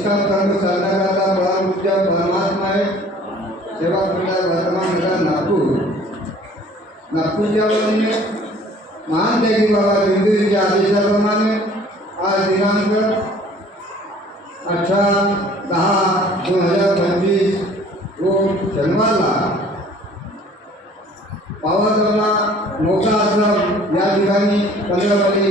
निष्काम कर्म करण्याकरता फळावृत्या परमात्मा आहे सेवा क्रीडा धर्मा क्रीडा नागपूर नागपूरच्या वतीने महान त्यागी बाबा बिंदुरीच्या आदेशाप्रमाणे आज दिनांक अठरा दहा दोन हजार पंचवीस रोज शनिवारला पावाजवला मोठा आश्रम या ठिकाणी पंधरावाली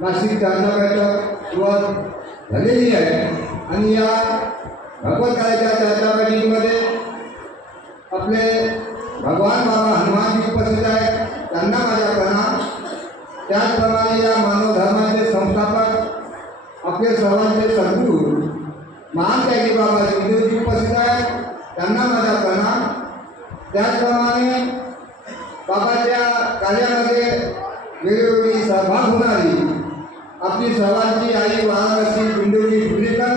नाशिक तालुक्याच्या सुरुवात झालेली आहे. आणि या चर्चा बैठकीमध्ये आपले भगवान बाबा हनुमानजी उपस्थित आहेत. त्यांना माझ्या प्रणाम. त्याचप्रमाणे या मानव धर्माचे संस्थापक आपले सर्वांचे सद्गुरू महान त्यागी बाबा शिवदेवजी उपस्थित आहेत. त्यांना माझा प्रणाम. त्याचप्रमाणे बाबाच्या कार्यामध्ये वेगवेगळी सहभाग होणारी आपली सर्वांची आई वाराणसी पिंडोरी फुलेकर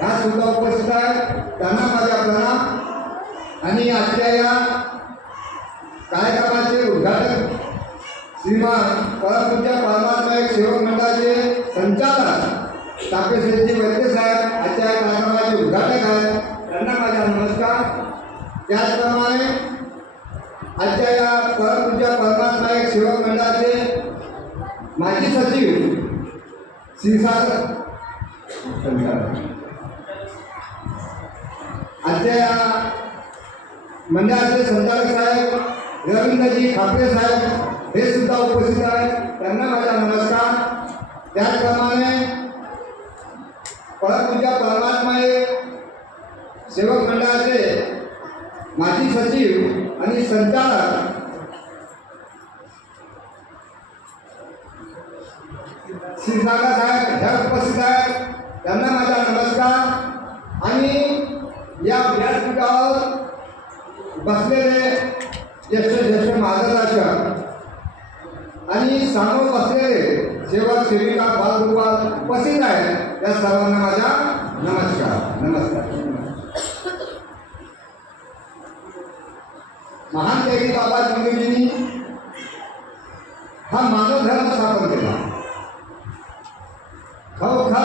ह्या सुद्धा उपस्थित आहेत त्यांना माझ्या प्रणाम. आणि आजच्या या कार्यक्रमाचे उद्घाटक श्रीमान परमपूज्य परमात्मा एक सेवक मंडळाचे संचालक तापेश्वरजी वैद्य साहेब आजच्या या कार्यक्रमाचे उद्घाटक आहेत. त्यांना माझा नमस्कार. त्याचप्रमाणे आजच्या या परमपूज्य परमात्मा एक सेवक मंडळाचे माजी सचिव संसार आजच्या या मंडळाचे संचालक साहेब रवींद्रजी खापरे साहेब हे सुद्धा उपस्थित आहेत. त्यांना माझा नमस्कार. त्याचप्रमाणे परमपूज्य परमात्मा हे सेवक मंडळाचे माजी सचिव आणि संचालक क्षीरसागर साहेब ह्या उपस्थित आहेत. त्यांना माझा नमस्कार. आणि या व्यासपीठावर बसलेले ज्येष्ठ ज्येष्ठ मार्गदर्शक आणि समोर बसलेले सेवक सेविका बालगोपाल उपस्थित आहेत त्या सर्वांना माझा नमस्कार नमस्कार महान त्यागी बाबा चंद्रजींनी हा मानव धर्म स्थापन केला. Go, go.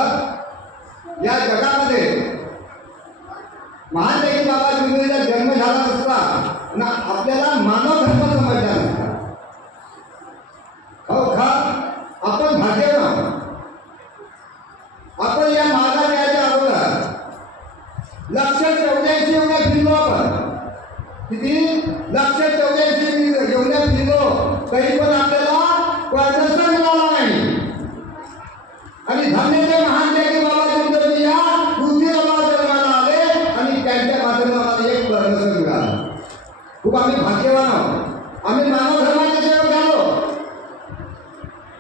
खूप आम्ही भाग्यवान आहोत. आम्ही मानव धर्माच्या सेवक झालो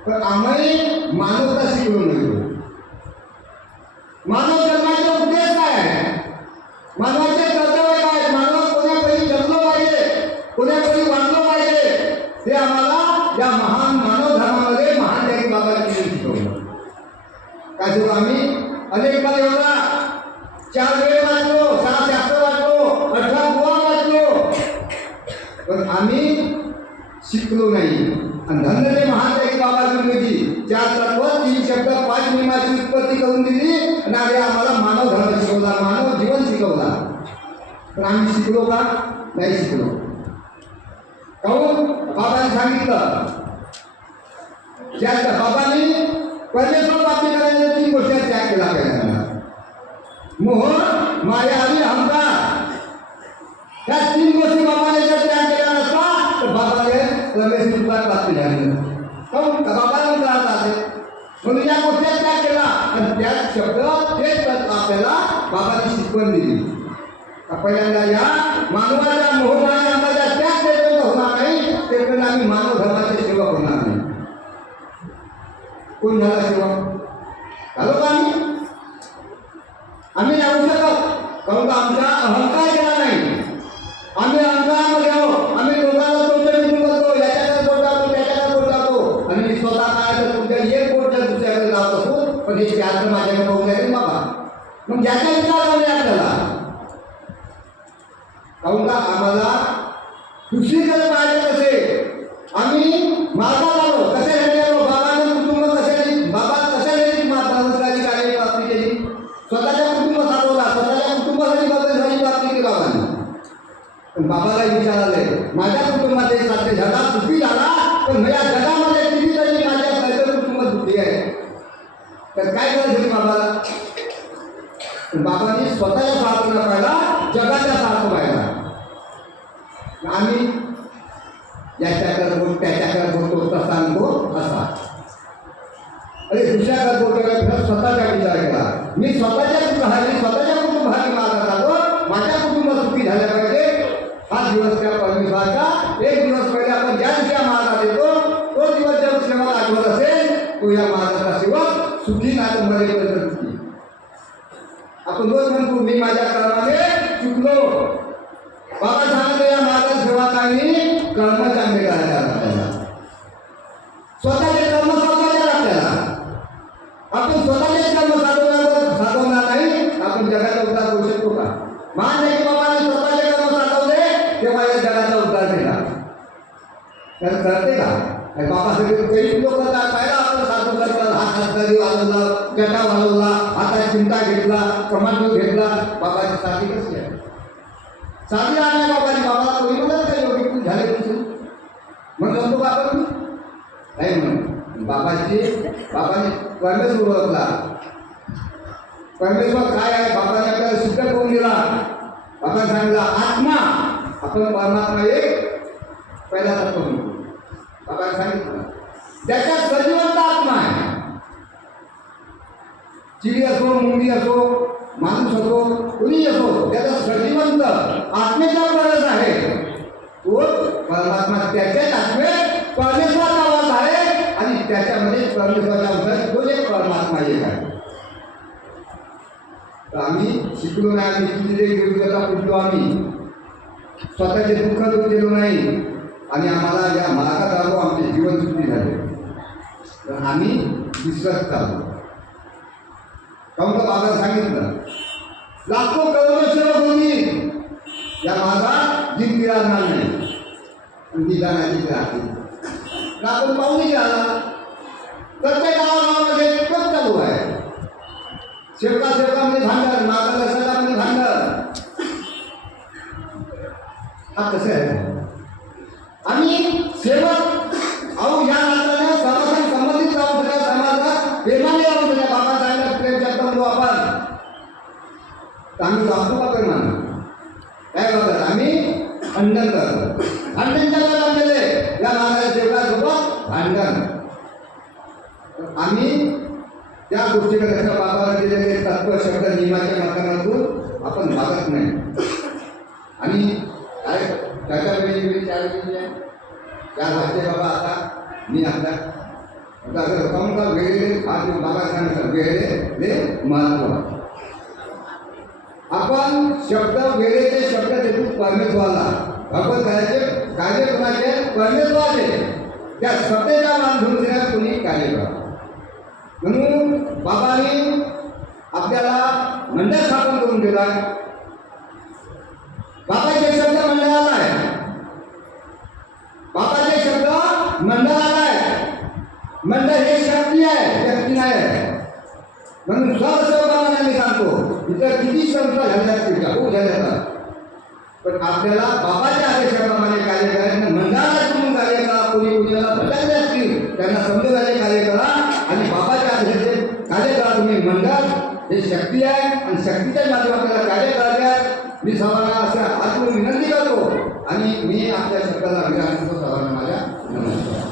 पण आम्ही मानवता शिकलो नाही मानव आम्ही अनेक काल एवढा. चार वेळ वाचलो सहा शास्त्र वाचलो अठरा बुवा वाचलो पण आम्ही शिकलो नाही. आणि धन्य ते महान बाबा गुरुजी चार तत्व तीन शब्द पाच नियमाची उत्पत्ती करून दिली आणि आधी आम्हाला मानव धर्म शिकवला मानव जीवन शिकवला. पण आम्ही शिकलो का? नाही शिकलो. काहून? बाबांनी सांगितलं. ज्या बाबांनी परमेश्वर प्राप्ती करायला तीन गोष्टी त्याग केला पाहिजे मोह माया आणि अहंकार. या तीन गोष्टी बाबाने जर त्याग केला नसता तर बाबाने परमेश्वरला प्राप्त झाली काऊन का बाबाला त्रास आहे म्हणून या गोष्टी त्याग केला. आणि त्या शब्द तेच आपल्याला बाबाची शिकवण दिली. पहिल्यांदा या मानवाच्या मोहमाया अंदाजा त्याग केल्यानं होणार नाही ते आम्ही मानव धर्म सेवक होणार नाही कोण झाला सेवा झालो का आम्ही? आम्ही जाऊ शकत. कारण का आमचा अहंकार केला नाही. आम्ही अहंकारामध्ये आहोत. आम्ही लोकांना तोंड विचार करतो याच्याकडे बोट जातो त्याच्याकडे बोट जातो आणि मी स्वतः काय तर तुमच्या एक बोट दुसऱ्याकडे जात असतो पण हे चार तर माझ्याकडे बघून जाईल बाबा. मग ज्याचा विचार झाले आपल्याला. काहून का आम्हाला दुसरीकडे पाहिजे कसे आम्ही मार्गात स्वतःच्या कुटुंब साधवला स्वतःच्या कुटुंबासाठी बदल झाली प्राप्ती केली बाबांनी बाबाला विचारले माझ्या कुटुंबात एक साध्य झाला सुखी झाला पण या जगामध्ये कितीतरी माझ्या पैदल कुटुंब सुखी आहे. तर काय करायचं बाबाला बाबांनी स्वतःच्या स्वार्थ पाहिला जगाच्या स्वार्थ पाहिला. आम्ही याच्याकडे बोल त्याच्याकडे बोलतो तसा आणि तो असा. अरे दुसऱ्याकडे बोलतो स्वतःच्या स्वतःचा विचार केला. मी स्वतःच्या कुटुंबाने स्वतःच्या कुटुंबाने मागत आलो माझ्या कुटुंब सुखी झाल्या पाहिजे. हा दिवस त्या परमेश्वराचा एक दिवस पहिले आपण ज्या दिवशी हा येतो तो दिवस ज्या सेवाला आठवत असेल तो या मार्गाचा सेवक सुखी नाही तर मरेपर्यंत सुखी आपण रोज म्हणतो मी माझ्या कर्माने चुकलो. बाबा सांगतो या मार्गात सेवा चांगली कर्म चांगले करायला तरी वाजवला गटा वाजवला आता चिंता घेतला कमांडो घेतला बाबाची साथी कशी आहे? साधी आणा बाबाने बाबा कोणी म्हणत काही एवढी तू झाले तुमचं. म्हणलं तो बाबा तू नाही म्हणून बाबाची बाबाने परमेश्वर ओळखला. परमेश्वर काय आहे? बाबाने आपल्याला सिद्ध करून दिला. बाबा सांगितला आत्मा. आपण परमात्मा एक पहिला तत्व म्हणतो. बाबाने सांगितलं. त्याच्या सजीवंत आत्मा आहे चिडी असो मुंगी असो माणूस असो कुणी असो त्याचा सजीवंत आत्मेचा गरज आहे. तो परमात्मा त्याच्याच आत्मेत परमेश्वर नावात आहे आणि त्याच्यामध्ये परमेश्वराचा अंश तो एक परमात्मा एक आहे. तर आम्ही शिकलो नाही आम्ही किती गुरुला पुजलो आम्ही. स्वतःचे दुःख दूर केलो नाही आणि आम्हाला या मार्गात आलो आमचे जीवन सुखी झाले. तर आम्ही विसरत चाललो. काऊन का बाबा सांगितलं. लाखो करोडो सेवक या माझा जीत मिळणार नाही. निदानाची राहतील आपण पाहून आला प्रत्येक गावागावामध्ये तोच चालू आहे. शेवटा सेवकामध्ये भांडण मार्गदर्शकामध्ये भांडण. हा कसं आहे. आम्ही सेवक तर आम्ही वागतो का प्रेमानं काय बघत आम्ही खंडन करतो. खंडन चालत आपल्याला या मागाच्या सेवकासोबत भांडण. आम्ही त्या गोष्टीकडे त्याच्या बाबाला दिलेले तत्व शब्द नियमाच्या माध्यमातून आपण भागत नाही. आणि काय त्याच्या वेळी वेळी चार वेळी आहे? चार वाजते बाबा आता मी आता आता अगर का वेळेले आज बाबा सांगितलं वेळेले महत्त्व. आपण शब्द वेळेचे शब्द देतो परमेश्वराला. भगवत कार्याचे कार्य कोणाचे परमेश्वराचे. त्या सत्तेचा मान धरून देण्यात कोणी कार्य करा म्हणून बाबांनी आपल्याला मंडळ स्थापन करून दिला. बाबाचे शब्द मंडळाला आहे बाबाचे शब्द मंडळाला आहे मंडळ हे शक्ती आहे शक्ती नाही म्हणून स्वसेवकांना मी सांगतो इतर किती संस्था झाल्या असतील का? खूप झाल्या पण आपल्याला बाबाच्या आदेशाप्रमाणे कार्य करायचं मंडळाला तुम्ही कार्य करा कोणी कोणाला भटकले असतील त्यांना समजवण्याचे कार्य करा आणि बाबाच्या आदेशाचे कार्य करा. तुम्ही मंडळ हे शक्ती आहे आणि शक्तीच्या माध्यमात आपल्याला कार्य करायचे मी सर्वांना असं हात विनंती करतो आणि मी आपल्या शब्दाला विरासतो सर्वांना माझ्या नमस्कार.